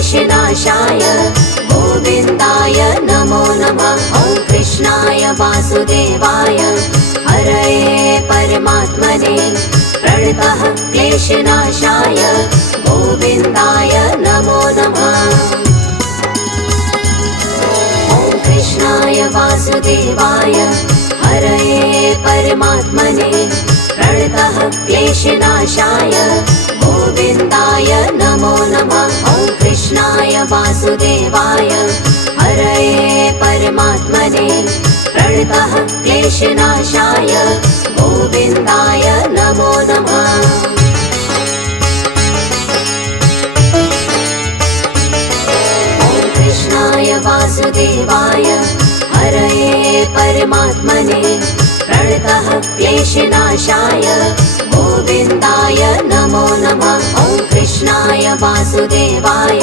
क्लेशनाशाय गोविन्दाय नमो नमः। ॐ कृष्णाय वासुदेवाय हरये परमात्मने प्रणतः क्लेशनाशाय गोविन्दाय नमो नमः। ॐ कृष्णाय वासुदेवाय हरये परमात्मने प्रणतः क्लेशनाशाय गोविन्दाय नमो नमः। ॐ कृष्णाय वासुदेवाय हरये परमात्मने प्रणतः क्लेशनाशाय गोविन्दाय नमो नमः। ॐ कृष्णाय वासुदेवाय हरये परमात्मने प्रणतः क्लेशनाशाय गोविन्दाय नमो नमः। ॐ कृष्णाय वासुदेवाय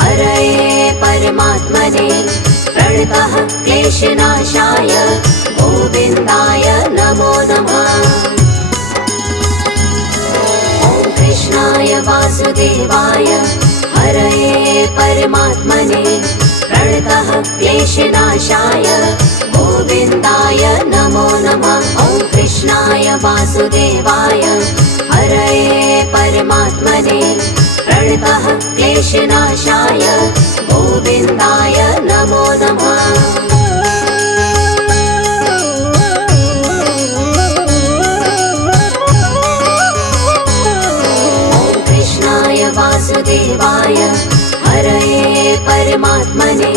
हरये परमात्मने प्रणतः क्लेशनाशाय गोविन्दाय नमो नमः। ॐ कृष्णाय वासुदेवाय हरये परमात्मने प्रणतः क्लेशनाशाय गोविन्दाय नमो नमः। ॐ कृष्णाय वासुदेवाय हरये परमात्मने प्रणतः क्लेशनाशाय गोविन्दाय नमो नमः। ॐ कृष्णाय वासुदेवाय हरये परमात्मने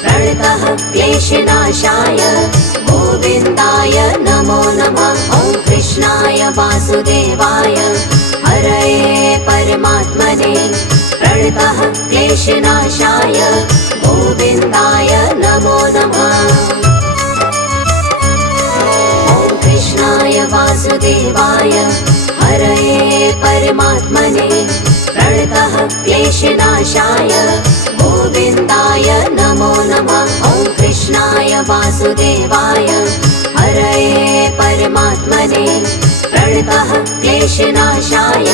प्रणतः क्लेशनाशाय गोविन्दाय नमो नमः। ॐ कृष्णाय वासुदेवाय हरये परमात्मने प्रणतः क्लेशनाशाय गोविन्दाय नमो नमः। ॐ कृष्णाय वासुदेवाय हरये परमात्मने प्रणतः क्लेशनाशाय गोविन्दाय नमो नमः। ॐ कृष्णाय वासुदेवाय हरये परमात्मने प्रणतः क्लेशनाशाय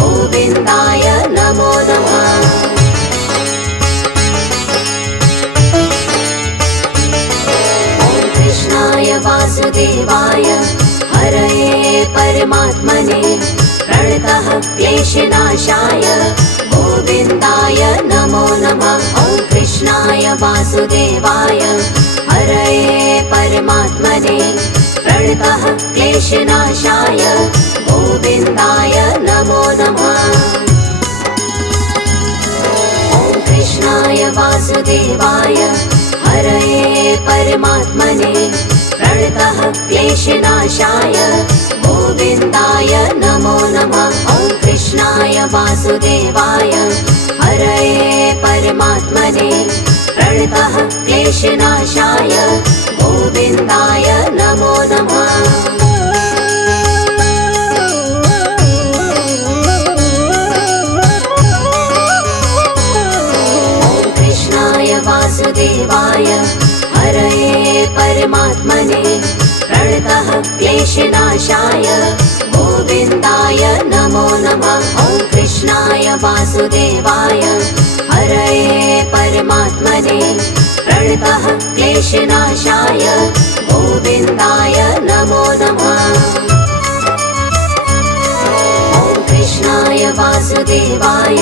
गोविन्दाय नमो नमः। ॐ कृष्णाय वासुदेवाय हरये परमात्मने प्रणतः क्लेशनाशाय गोविन्दाय नमो नमः। ॐ कृष्णाय वासुदेवाय हरये परमात्मने प्रणतः क्लेशनाशाय गोविन्दाय नमो नमः। ॐ कृष्णाय वासुदेवाय हरये परमात्मने प्रणतः क्लेशनाशाय गोविन्दाय नमो नमः। ॐ कृष्णाय वासुदेवाय हरये परमात्मने प्रणतः क्लेशनाशाय गोविन्दाय नमो नमः। ॐ कृष्णाय वासुदेवाय हरये परमात्मने प्रणतः क्लेशनाशाय गोविन्दाय नमो नमः। ॐ कृष्णाय वासुदेवाय हरये परमात्मने प्रणतः क्लेशनाशाय गोविन्दाय नमो नमः। ॐ कृष्णाय वासुदेवाय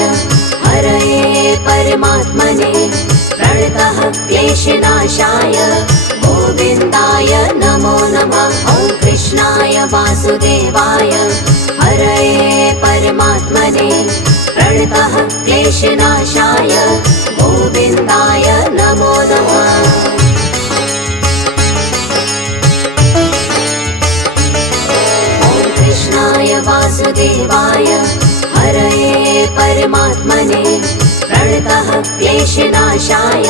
हरये परमात्मने प्रणतः क्लेशनाशाय गोविन्दाय नमो नमः। ॐ कृष्णाय वासुदेवाय हरये परमात्मने प्रणतः क्लेशनाशाय गोविन्दाय नमो नमः। ॐ कृष्णाय वासुदेवाय हरये परमात्मने प्रणतः क्लेशनाशाय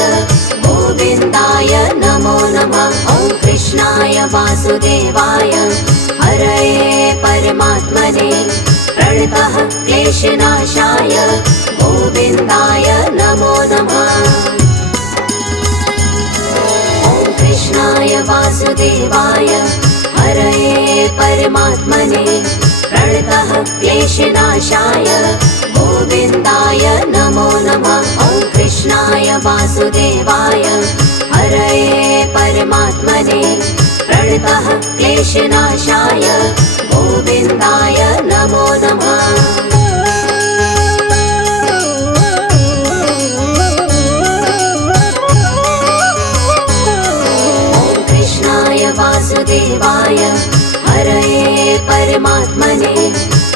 गोविन्दाय नमो नमः। ॐ कृष्णाय वासुदेवाय हरये परमात्मने प्रणतः क्लेशनाशाय गोविन्दाय नमो नमः। ॐ कृष्णाय वासुदेवाय हरये परमात्मने प्रणतः क्लेशनाशाय गोविन्दाय नमो नमः। वासुदेवाय हरये परमात्मने प्रणतः क्लेशनाशाय गोविन्दाय नमो नमः। वासुदेवाय हरये परमात्मने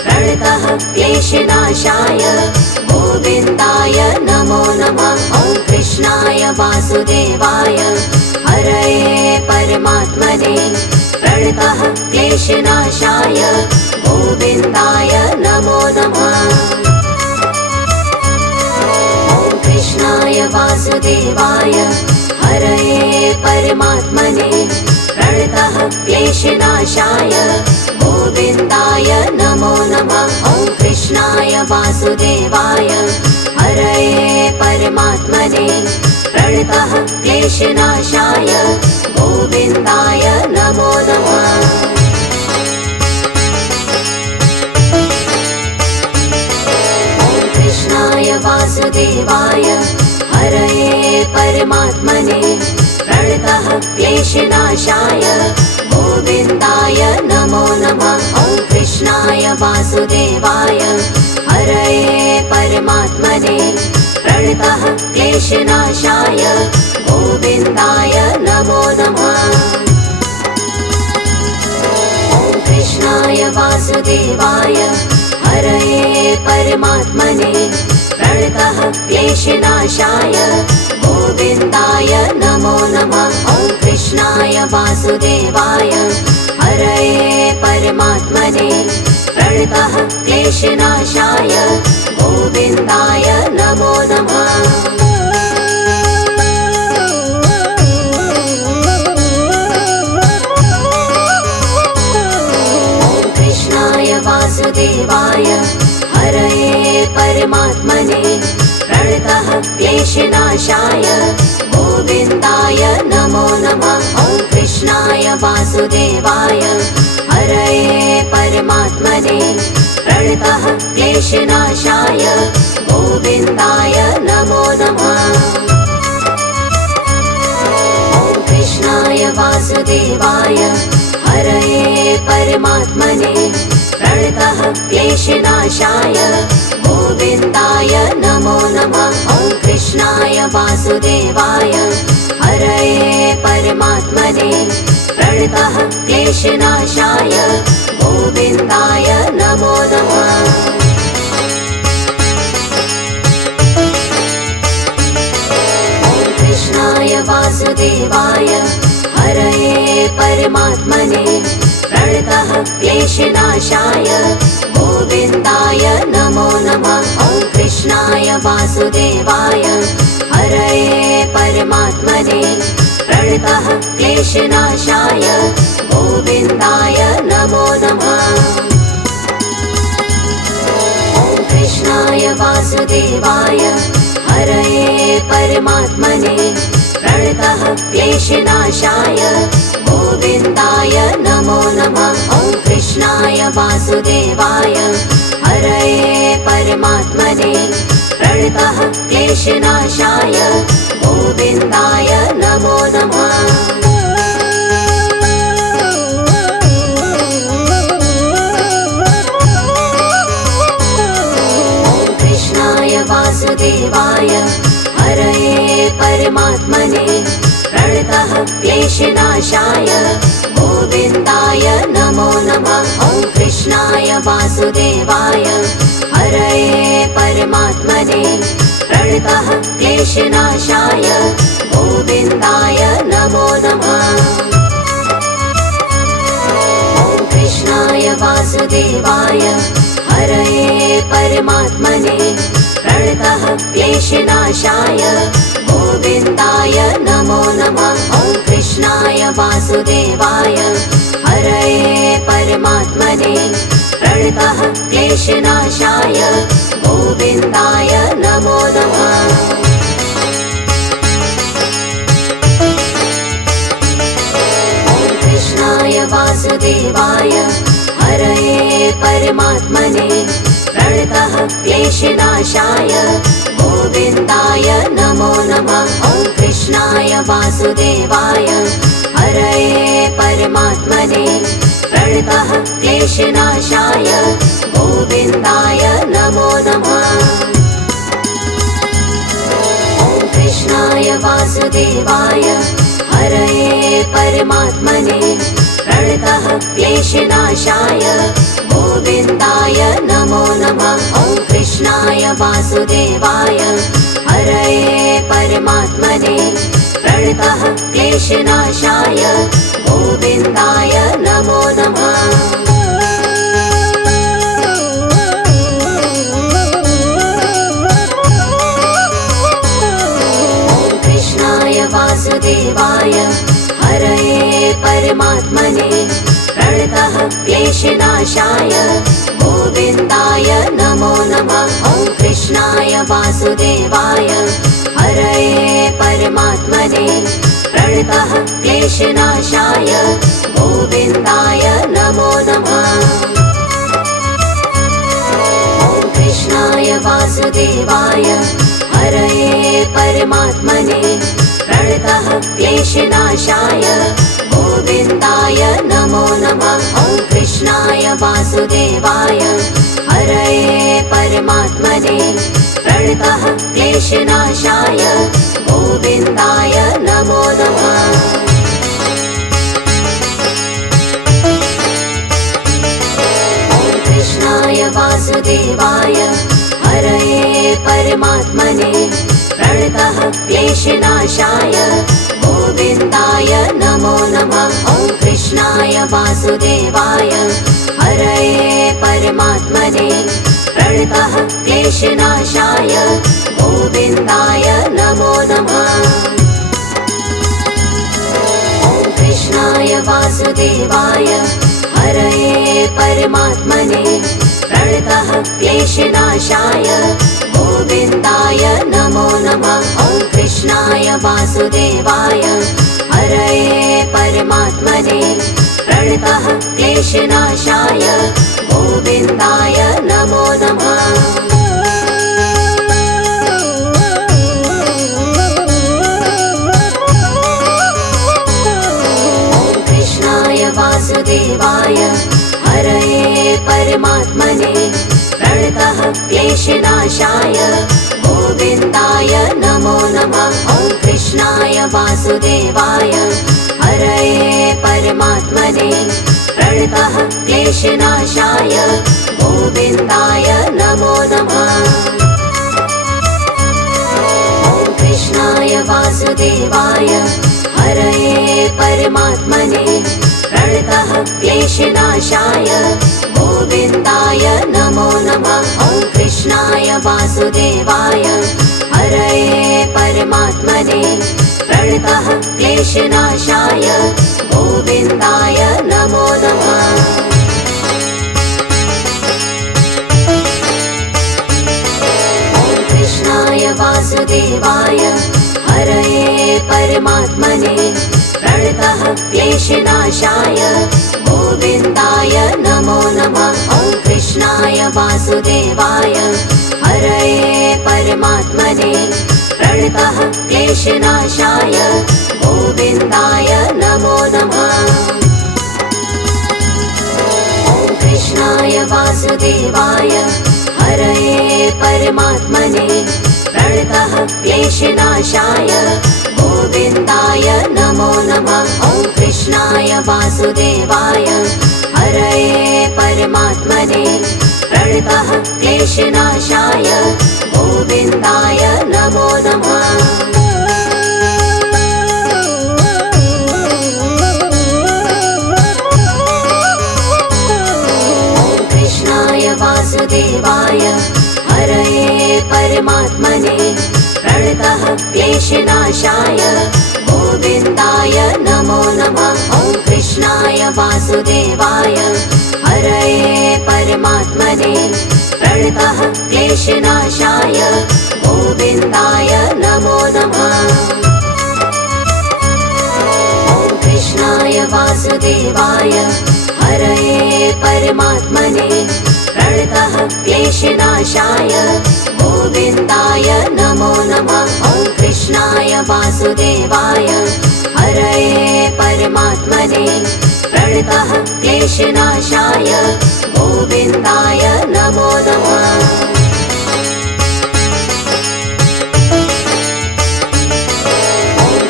प्रणतः क्लेशनाशाय गोविन्दाय नमो नमः। ॐ कृष्णाय वासुदेवाय हरये परमात्मने प्रणतः क्लेशनाशाय गोविन्दाय नमो नमः। ॐ कृष्णाय वासुदेवाय हरये परमात्मने प्रणतः क्लेशनाशाय गोविन्दाय नमो नमः। ॐ कृष्णाय वासुदेवाय हरये परमात्मने प्रणतः क्लेशनाशाय गोविन्दाय नमो नमः। ॐ कृष्णाय वासुदेवाय हरये परमात्मने प्रणतः क्लेशनाशाय गोविन्दाय नमो नमः। ॐ कृष्णाय वासुदेवाय हरये परमात्मने प्रणतः क्लेशनाशाय गोविन्दाय नमो नमः। ॐ कृष्णाय वासुदेवाय हरये परमात्मने प्रणतः क्लेशनाशाय गोविन्दाय नमो नमः। ॐ कृष्णाय वासुदेवाय हरये परमात्मने प्रणतः क्लेशनाशाय गोविन्दाय नमो नमः। ॐ कृष्णाय वासुदेवाय हरये परमात्मने प्रणतः क्लेशनाशाय गोविन्दाय नमो नमः। ॐ कृष्णाय वासुदेवाय हरये परमात्मने प्रणतः क्लेशनाशाय गोविन्दाय नमो नमः। ॐ कृष्णाय वासुदेवाय हरये परमात्मने प्रणतः क्लेशनाशाय गोविन्दाय नमो नमः। ॐ कृष्णाय वासुदेवाय हरये परमात्मने प्रणतः क्लेशनाशाय गोविन्दाय नमो नमः। ॐ कृष्णाय वासुदेवाय हरये परमात्मने प्रणतः क्लेशनाशाय गोविन्दाय नमो नमः। ॐ कृष्णाय वासुदेवाय हरये परमात्मने प्रणतः क्लेशनाशाय गोविन्दाय नमो नमः। ॐ कृष्णाय वासुदेवाय हरये परमात्मने प्रणतः क्लेशनाशाय गोविन्दाय नमो नमः। ॐ कृष्णाय वासुदेवाय हरये परमात्मने प्रणतः क्लेशनाशाय गोविन्दाय नमो नमः। ॐ कृष्णाय वासुदेवाय हरये परमात्मने प्रणतः क्लेशनाशाय गोविन्दाय नमो नमः। ॐ कृष्णाय वासुदेवाय हरये परमात्मने प्रणतः क्लेशनाशाय गोविन्दाय नमो नमः। ॐ कृष्णाय वासुदेवाय हरये परमात्मने प्रणतः क्लेशनाशाय गोविन्दाय नमो नमः। ॐ कृष्णाय वासुदेवाय हरये परमात्मने प्रणतः क्लेशनाशाय गोविन्दाय नमो नमः। ॐ कृष्णाय वासुदेवाय हरये परमात्मने प्रणतः क्लेशनाशाय गोविन्दाय नमो नमः। ॐ वासुदेवाय हरये परमात्मने प्रणतः क्लेशनाशाय गोविन्दाय नमो नमः। ॐ कृष्णाय वासुदेवाय हरये परमात्मने प्रणतः क्लेशनाशाय गोविन्दाय नमो नमः। ॐ कृष्णाय वासुदेवाय हरये परमात्मने प्रणतः क्लेशनाशाय गोविन्दाय नमो नमः। ॐ कृष्णाय वासुदेवाय हरये परमात्मने प्रणतः क्लेशनाशाय गोविन्दाय नमो नमः। ॐ कृष्णाय वासुदेवाय हरये परमात्मने प्रणतः क्लेशनाशाय गोविन्दाय नमो नमः। ॐ कृष्णाय वासुदेवाय हरये परमात्मने प्रणतः क्लेशनाशाय गोविन्दाय नमो नमः। ॐ कृष्णाय वासुदेवाय हरये परमात्मने प्रणतः क्लेशनाशाय गोविन्दाय नमो नमः। ॐ कृष्णाय वासुदेवाय हरये परमात्मने प्रणतः क्लेशनाशाय गोविन्दाय नमो नमः। ॐ कृष्णाय वासुदेवाय हरये परमात्मने प्रणतः क्लेशनाशाय गोविन्दाय नमो नमः। ॐ कृष्णाय वासुदेवाय हरये परमात्मने प्रणतः क्लेशनाशाय गोविन्दाय नमो नमः। ॐ कृष्णाय वासुदेवाय हरये परमात्मने प्रणतः क्लेशनाशाय गोविन्दाय नमो नमः। ॐ कृष्णाय वासुदेवाय हरये परमात्मने प्रणतः क्लेशनाशाय गोविन्दाय नमो नमः। ॐ कृष्णाय वासुदेवाय हरये परमात्मने प्रणतः क्लेशनाशाय गोविन्दाय नमो नमः। ॐ कृष्णाय वासुदेवाय हरये परमात्मने प्रणतः क्लेशनाशाय गोविन्दाय नमो नमः। ॐ कृष्णाय वासुदेवाय हरये परमात्मने प्रणतः क्लेशनाशाय गोविन्दाय नमो नमः। ॐ कृष्णाय वासुदेवाय हरये परमात्मने प्रणतः क्लेशनाशाय गोविन्दाय नमो नमः। ॐ कृष्णाय वासुदेवाय हरये परमात्मने प्रणतः क्लेशनाशाय गोविन्दाय नमो नमः। ॐ कृष्णाय वासुदेवाय हरये परमात्मने प्रणतः क्लेशनाशाय गोविन्दाय नमो नमः। ॐ कृष्णाय वासुदेवाय हरये परमात्मने प्रणतः क्लेशनाशाय गोविन्दाय नमो नमः। ॐ कृष्णाय वासुदेवाय हरये परमात्मने प्रणतः क्लेशनाशाय गोविन्दाय नमो नमः। ॐ कृष्णाय वासुदेवाय हरये परमात्मने प्रणतः क्लेशनाशाय गोविन्दाय नमो नमः। ॐ कृष्णाय वासुदेवाय हरये परमात्मने प्रणतः क्लेशनाशाय गोविन्दाय नमो नमः। ॐ कृष्णाय वासुदेवाय वासुदेवाय हरये परमात्मने प्रणतः क्लेशनाशाय गोविन्दाय नमो नमः।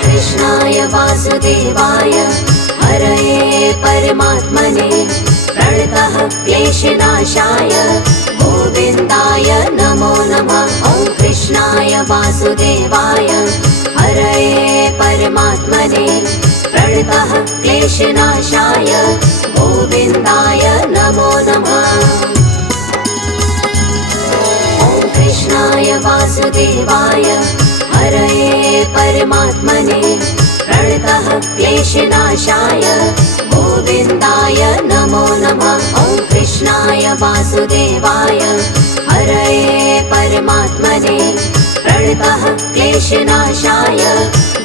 कृष्णाय वासुदेवाय हरये परमात्मने प्रणतः क्लेशनाशाय गोविन्दाय नमो नमः। ॐ कृष्णाय वासुदेवाय हरये परमात्मने प्रणतः क्लेशनाशाय गोविन्दाय नमो नमः। ॐ कृष्णाय वासुदेवाय हरये परमात्मने प्रणतः क्लेशनाशाय गोविन्दाय नमो नमः। ॐ कृष्णाय वासुदेवाय हरये परमात्मने प्रणतः क्लेशनाशाय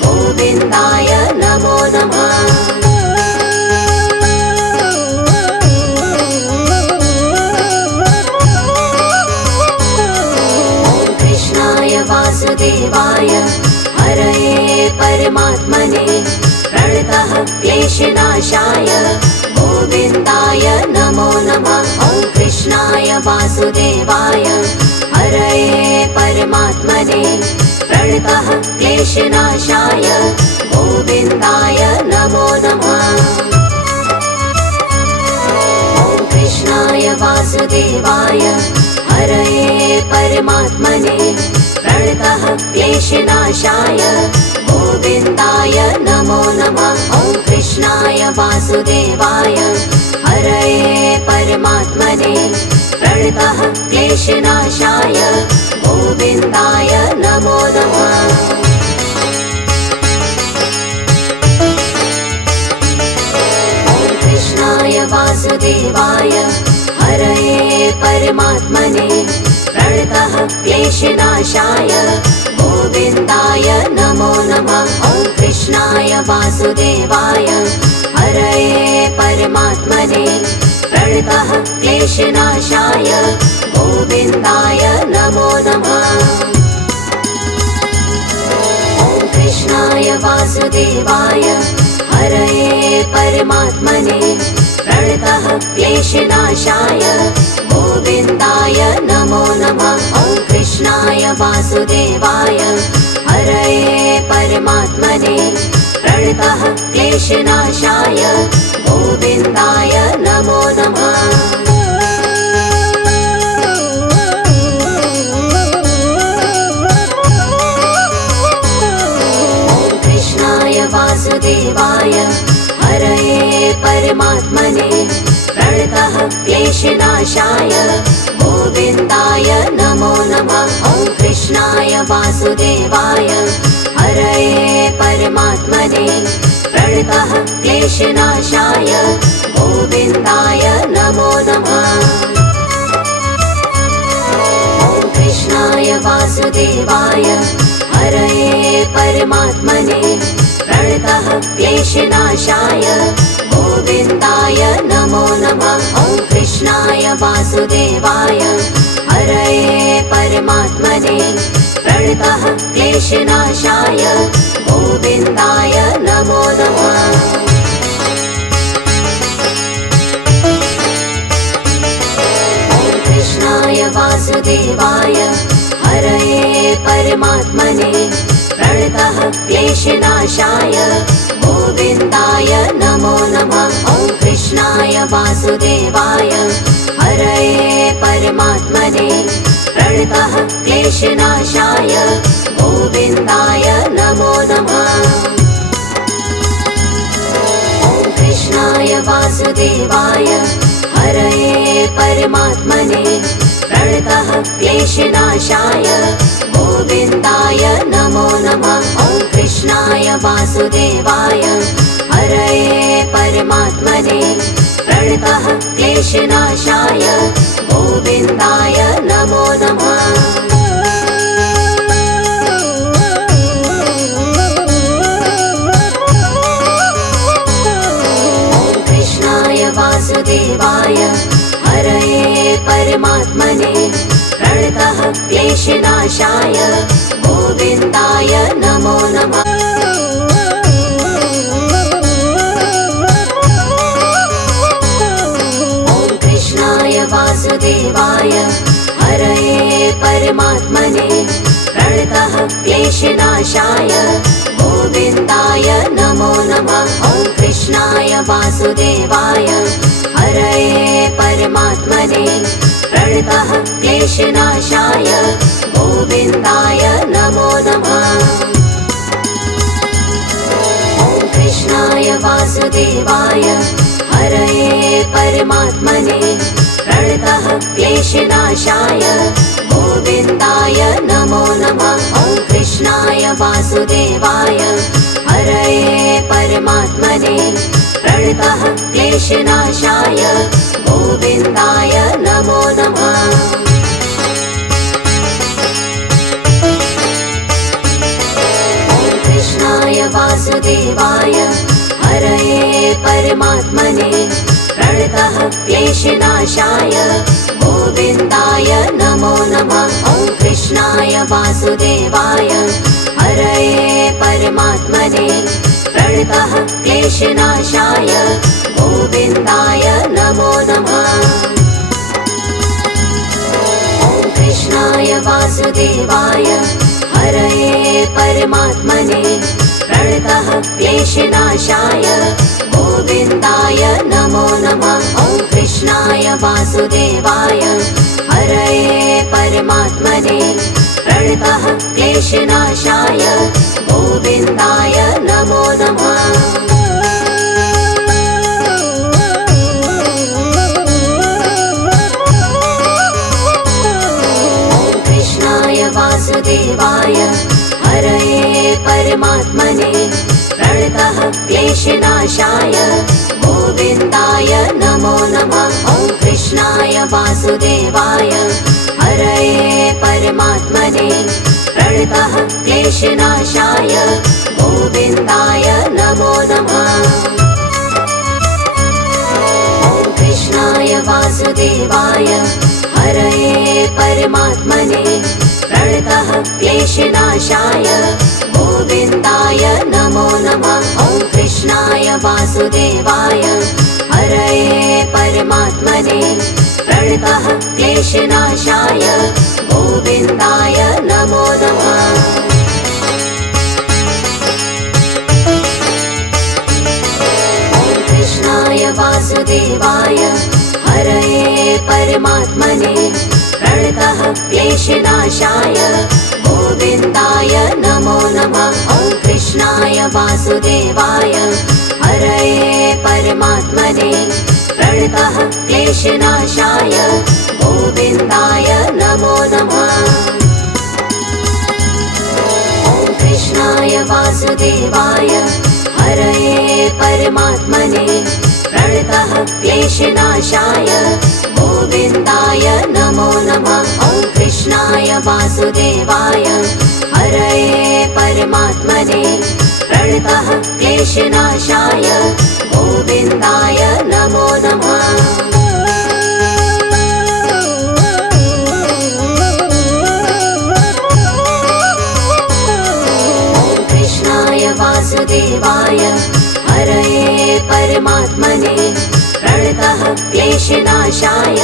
गोविन्दाय नमो नमः। वासुदेवाय हरये परमात्मने प्रणतः क्लेशनाशाय गोविन्दाय नमो नमः। ॐ कृष्णाय वासुदेवाय हरये परमात्मने प्रणतः क्लेशनाशाय गोविन्दाय नमो नमः। ॐ कृष्णाय वासुदेवाय हरये परमात्मने प्रणतः क्लेशनाशाय गोविन्दाय नमो नमः। ॐ कृष्णाय वासुदेवाय हरये परमात्मने प्रणतः क्लेशनाशाय गोविन्दाय नमो नमः। ॐ कृष्णाय वासुदेवाय हरये परमात्मने प्रणतः क्लेशनाशाय गोविन्दाय नमो नमः। ॐ कृष्णाय वासुदेवाय हरये परमात्मने प्रणतः क्लेशनाशाय गोविन्दाय नमो नमः। ॐ कृष्णाय वासुदेवाय हरये परमात्मने प्रणतः क्लेशनाशाय गोविन्दाय नमो नमः। ॐ कृष्णाय वासुदेवाय हरये परमात्मने प्रणतः क्लेशनाशाय गोविन्दाय नमो नमः। ॐ कृष्णाय वासुदेवाय हरये परमात्मने प्रणतः क्लेशनाशाय गोविन्दाय नमो नमः। ॐ कृष्णाय वासुदेवाय हरये परमात्मने प्रणतः क्लेशनाशाय गोविन्दाय नमो नमः। ॐ कृष्णाय वासुदेवाय हरये परमात्मने प्रणतः क्लेशनाशाय गोविन्दाय नमो नमः। ॐ कृष्णाय वासुदेवाय हरये परमात्मने प्रणतः क्लेशनाशाय गोविन्दाय नमो नमः। ॐ कृष्णाय वासुदेवाय हरये परमात्मने प्रणतः क्लेशनाशाय गोविन्दाय नमो नमः। ॐ कृष्णाय वासुदेवाय हरये परमात्मने प्रणतः क्लेशनाशाय गोविन्दाय नमो नमः। ॐ कृष्णाय वासुदेवाय हरये परमात्मने प्रणतः क्लेशनाशाय गोविन्दाय नमो नमः। ॐ कृष्णाय वासुदेवाय हरये परमात्मने प्रणतः क्लेशनाशाय गोविन्दाय नमो नमः। ॐ कृष्णाय वासुदेवाय हरये परमात्मने प्रणतः क्लेशनाशाय गोविन्दाय नमो नमः। परमात्मने प्रणतः क्लेशनाशाय गोविन्दाय नमो नमः। ॐ कृष्णाय वासुदेवाय हरये परमात्मने प्रणतः क्लेशनाशाय गोविन्दाय नमो नमः। ॐ कृष्णाय वासुदेवाय हरये परमात्मने प्रणतः क्लेशनाशाय गोविन्दाय नमो नमः। ॐ कृष्णाय वासुदेवाय हरये परमात्मने प्रणतः क्लेशनाशाय गोविन्दाय नमो नमः। ॐ कृष्णाय वासुदेवाय हरये परमात्मने प्रणतः क्लेशनाशाय गोविन्दाय नमो नमः। ॐ कृष्णाय वासुदेवाय हरये परमात्मने प्रणतः क्लेशनाशाय गोविन्दाय नमो नमः। ॐ कृष्णाय वासुदेवाय हरये परमात्मने प्रणतः क्लेशनाशाय गोविन्दाय नमो नमः। ॐ कृष्णाय वासुदेवाय हरये परमात्मने प्रणतः क्लेशनाशाय गोविन्दाय नमो नमः। ॐ कृष्णाय वासुदेवाय हरये परमात्मने प्रणतः क्लेशनाशाय गोविन्दाय नमो नमः। ॐ कृष्णाय वासुदेवाय हरये परमात्मने प्रणतः क्लेशनाशाय गोविन्दाय नमो नमः। ॐ कृष्णाय वासुदेवाय हरये परमात्मने प्रणतः क्लेशनाशाय गोविन्दाय नमो नमः। ॐ कृष्णाय वासुदेवाय हरये परमात्मने प्रणतः क्लेशनाशाय गोविन्दाय नमो नमः। ॐ कृष्णाय वासुदेवाय हरये परमात्मने प्रणतः क्लेशनाशाय गोविन्दाय नमो नमः। ॐ कृष्णाय वासुदेवाय हरये परमात्मने प्रणतः क्लेशनाशाय गोविन्दाय नमो नमः। ॐ कृष्णाय वासुदेवाय हरये परमात्मने प्रणतः क्लेशनाशाय गोविन्दाय नमो नमः। ॐ कृष्णाय वासुदेवाय हरये परमात्मने प्रणतः क्लेशनाशाय गोविन्दाय नमो नमः। ॐ कृष्णाय वासुदेवाय हरये परमात्मने प्रणतः क्लेशनाशाय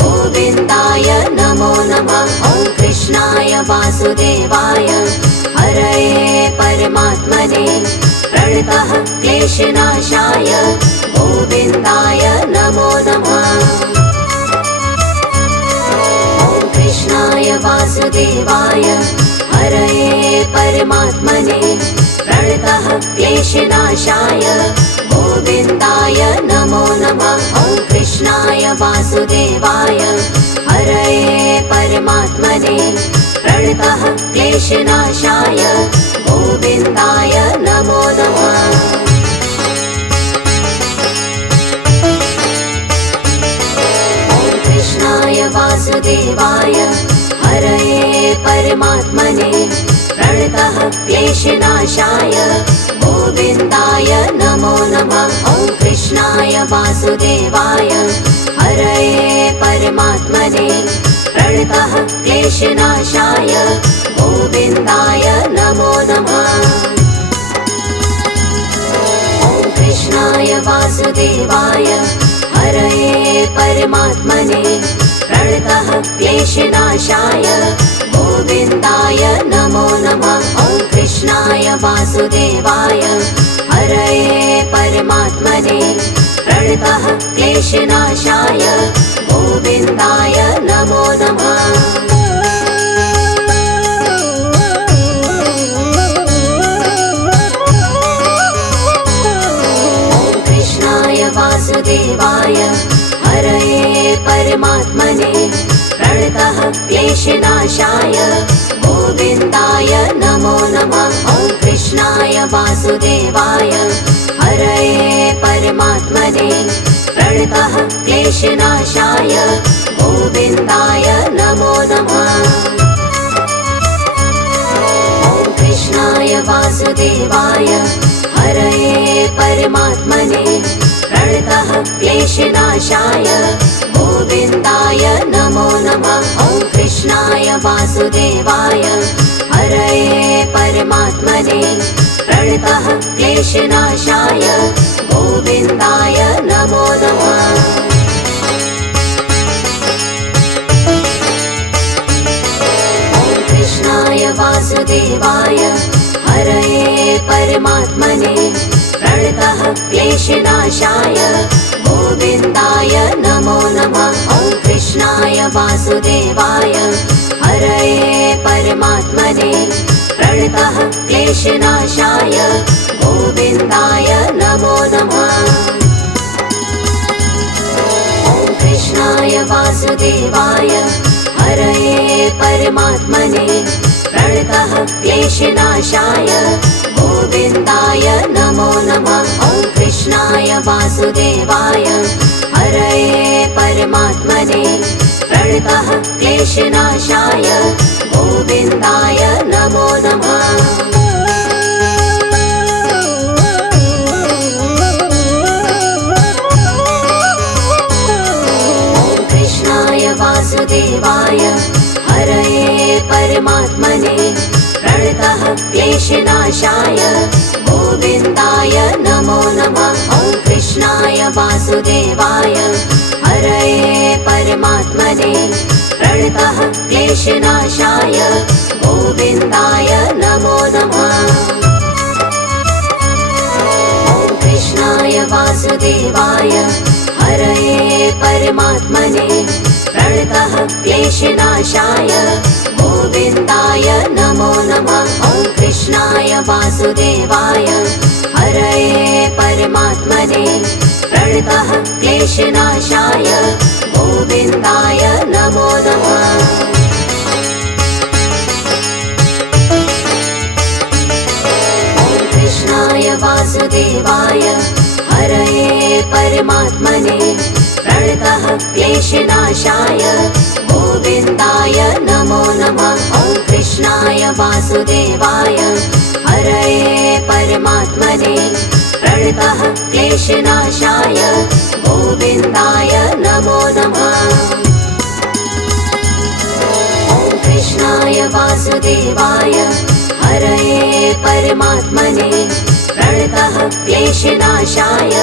गोविन्दाय नमो नमः। ॐ कृष्णाय वासुदेवाय हरये परमात्मने प्रणतः क्लेशनाशाय गोविन्दाय नमो नमः। ॐ कृष्णाय वासुदेवाय हरये परमात्मने प्रणतः क्लेशनाशाय गोविन्दाय नमो नमः। ॐ कृष्णाय वासुदेवाय हरये परमात्मने प्रणतः क्लेशनाशाय गोविन्दाय नमो नमः। ॐ कृष्णाय वासुदेवाय हरये परमात्मने प्रणतः क्लेशनाशाय गोविन्दाय नमो नमः। ॐ कृष्णाय वासुदेवाय हरये परमात्मने प्रणतः क्लेशनाशाय गोविन्दाय नमो नमः। ॐ कृष्णाय वासुदेवाय हरये परमात्मने प्रणतः क्लेशनाशाय गोविन्दाय नमो नमः। ॐ कृष्णाय वासुदेवाय हरये परमात्मने प्रणतः क्लेशनाशाय गोविन्दाय नमो नमः। वासुदेवाय हरये परमात्मने प्रणतः क्लेशनाशाय गोविन्दाय नमो नमः। ॐ कृष्णाय वासुदेवाय हरये परमात्मने प्रणतः क्लेशनाशाय गोविन्दाय नमो नमः। ॐ कृष्णाय वासुदेवाय हरये परमात्मने प्रणतः क्लेशनाशाय गोविन्दाय नमो नमः। ॐ कृष्णाय वासुदेवाय हरये परमात्मने प्रणतः क्लेशनाशाय गोविन्दाय नमो नमः। ॐ कृष्णाय वासुदेवाय हरये परमात्मने प्रणतः क्लेशनाशाय गोविन्दाय नमो नमः। ॐ कृष्णाय वासुदेवाय हरये परमात्मने प्रणतः क्लेशनाशाय गोविन्दाय नमो नमः। ॐ कृष्णाय वासुदेवाय हरये परमात्मने प्रणतः क्लेशनाशाय गोविन्दाय नमो नमः। ॐ कृष्णाय वासुदेवाय हरये परमात्मने प्रणतः क्लेशनाशाय गोविन्दाय नमो नमः। ॐ कृष्णाय वासुदेवाय हरये परमात्मने प्रणतः क्लेशनाशाय गोविन्दाय नमो नमः। ॐ कृष्णाय वासुदेवाय हरये परमात्मने प्रणतः क्लेशनाशाय गोविन्दाय नमो नमः। ॐ कृष्णाय वासुदेवाय हरये परमात्मने प्रणतः क्लेशनाशाय गोविन्दाय नमो नमः। ॐ कृष्णाय वासुदेवाय हरये परमात्मने प्रणतः क्लेशनाशाय गोविन्दाय नमो नमः। ॐ कृष्णाय वासुदेवाय हरये परमात्मने प्रणतः क्लेशनाशाय गोविन्दाय नमो नमः। ॐ कृष्णाय वासुदेवाय हरये परमात्मने प्रणतः क्लेशनाशाय गोविन्दाय नमो नमः। ॐ कृष्णाय वासुदेवाय हरये परमात्मने प्रणतः क्लेशनाशाय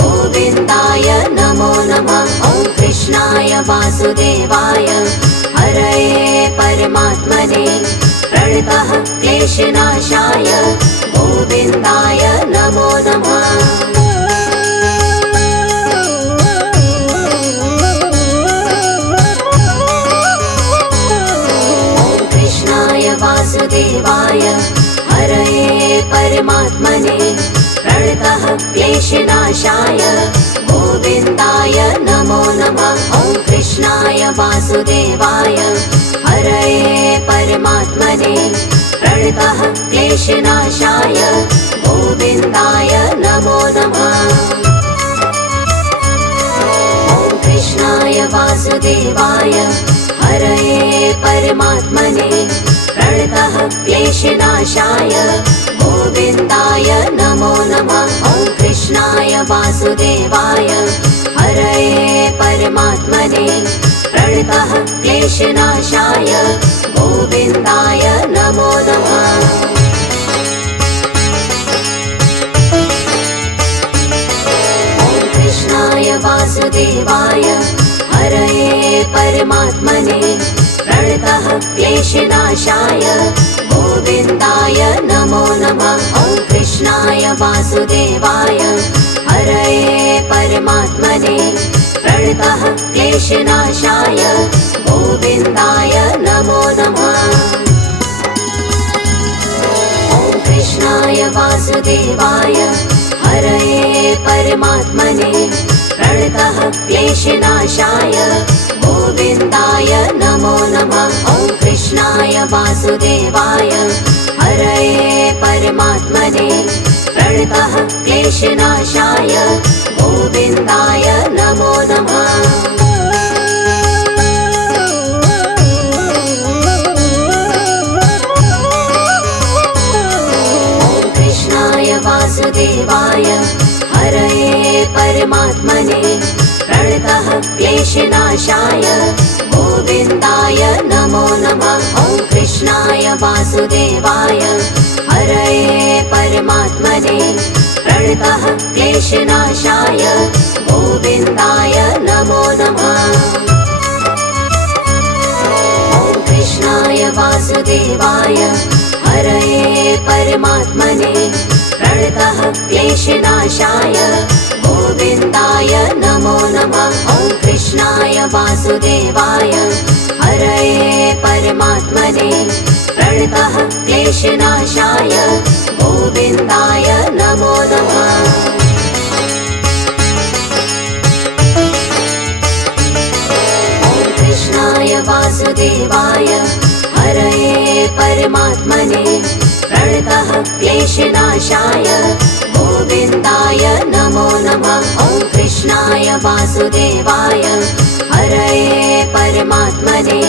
गोविन्दाय नमो नमः। ॐ कृष्णाय वासुदेवाय हरये परमात्मने प्रणतः क्लेशनाशाय गोविन्दाय नमो नमः। ॐ कृष्णाय वासुदेवाय हरये परमात्मने प्रणतः क्लेशनाशाय गोविन्दाय नमो नमः। ॐ कृष्णाय वासुदेवाय हरये परमात्मने प्रणतः क्लेशनाशाय गोविन्दाय नमो नमः। ॐ कृष्णाय वासुदेवाय हरये परमात्मने प्रणतः क्लेशनाशाय गोविन्दाय नमो नमः। ॐ कृष्णाय वासुदेवाय हरये परमात्मने प्रणतः क्लेशनाशाय गोविन्दाय नमो नमः। ॐ कृष्णाय वासुदेवाय हरये परमात्मने क्लेशनाशाय गोविन्दाय नमो नमः। ॐ कृष्णाय वासुदेवाय हरये परमात्मने प्रणतः क्लेशनाशाय गोविन्दाय नमो नमः। ॐ कृष्णाय वासुदेवाय हरये परमात्मने प्रणतः क्लेशनाशाय गोविन्दाय नमो नमः। ॐ कृष्णाय वासुदेवाय हरये परमात्मने प्रणतः क्लेशनाशाय गोविन्दाय नमो नमः। वासुदेवाय हरये परमात्मने प्रणतः क्लेशनाशाय गोविन्दाय नमो नमः। ॐ कृष्णाय वासुदेवाय हरये परमात्मने प्रणतः क्लेशनाशाय गोविन्दाय नमो नमः। ॐ कृष्णाय वासुदेवाय हरये परमात्मने प्रणतः क्लेशनाशाय गोविन्दाय नमो नमः। ॐ कृष्णाय वासुदेवाय हरये परमात्मने प्रणतः क्लेशनाशाय गोविन्दाय नमो नमः। ॐ कृष्णाय वासुदेवाय हरये परमात्मने प्रणतः क्लेशनाशाय गोविन्दाय नमो नमः। ॐ कृष्णाय वासुदेवाय हरये परमात्मने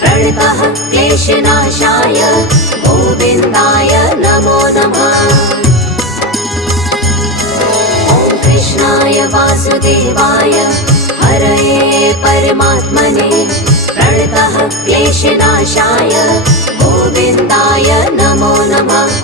प्रणतः क्लेशनाशाय गोविन्दाय नमो नमः। ॐ कृष्णाय वासुदेवाय हरये परमात्मने प्रणतः क्लेशनाशाय गोविन्दाय नमो नमः।